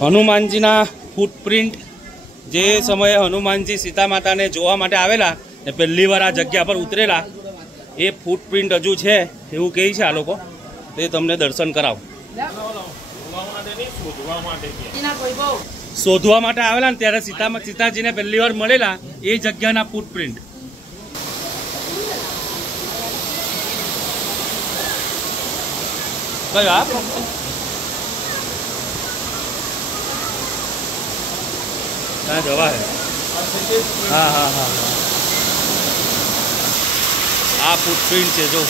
હનુમાનજીના ફૂટપ્રિન્ટ જે સમયે હનુમાનજી સીતા માતાને જોવા માટે આવેલા ને પહેલી વાર આ જગ્યા પર ઉતરેલા એ ફૂટપ્રિન્ટ હજુ છે એવું કહે છે આ લોકો. તે તમને દર્શન કરાવ. શોધવા માટે આવેલા ને ત્યારે સીતાજીને પહેલી વાર મળેલા એ જગ્યાના ફૂટપ્રિન્ટ. કયો આ ત્યાં જવા હે. હા હા હા આ ફૂટપ્રિન્ટ છે જો.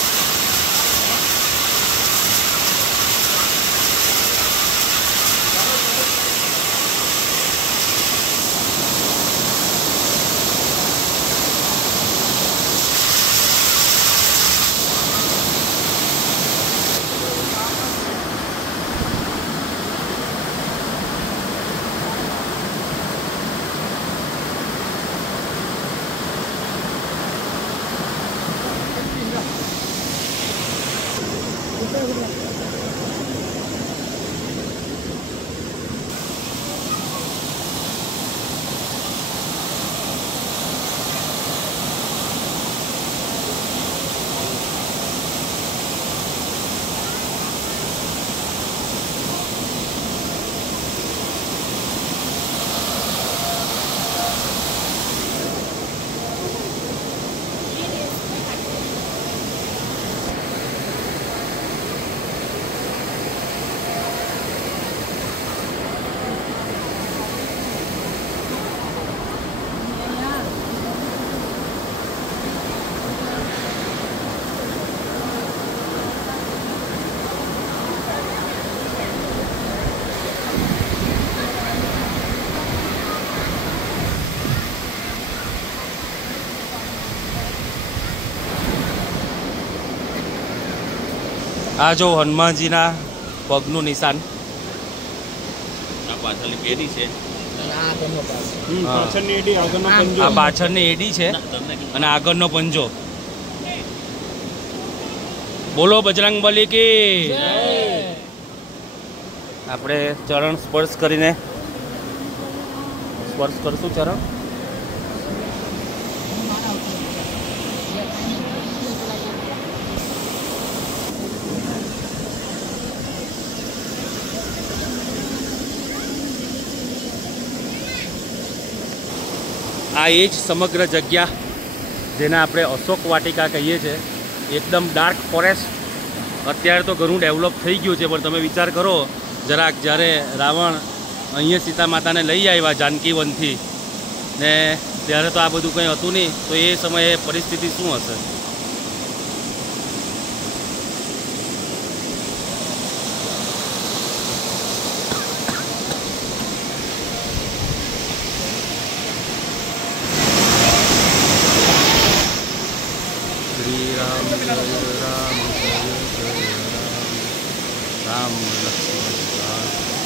આ જો હનુમાનજીના પગનું નિશાન. આ પાછળની પેઢી છે, આ પાછળની એડી છે અને આગળનો પંજો. બોલો બજરંગબલી કી. આપણે ચરણ સ્પર્શ કરીને સ્પર્શ કરશું ચરણ. આ એ જ સમગ્ર જગ્યા જેને આપણે અશોક વાટિકા કહીએ છીએ. એકદમ ડાર્ક ફોરેસ્ટ. અત્યારે તો ઘણું ડેવલપ થઈ ગયું છે, પણ તમે વિચાર કરો જરાક, જ્યારે રાવણ અહીંયા સીતા માતાને લઈ આવ્યા જાનકી વનથી ને ત્યારે તો આ બધું કંઈ હતું નહીં. તો એ સમયે પરિસ્થિતિ શું હશે? રામ લક્ષ્મણ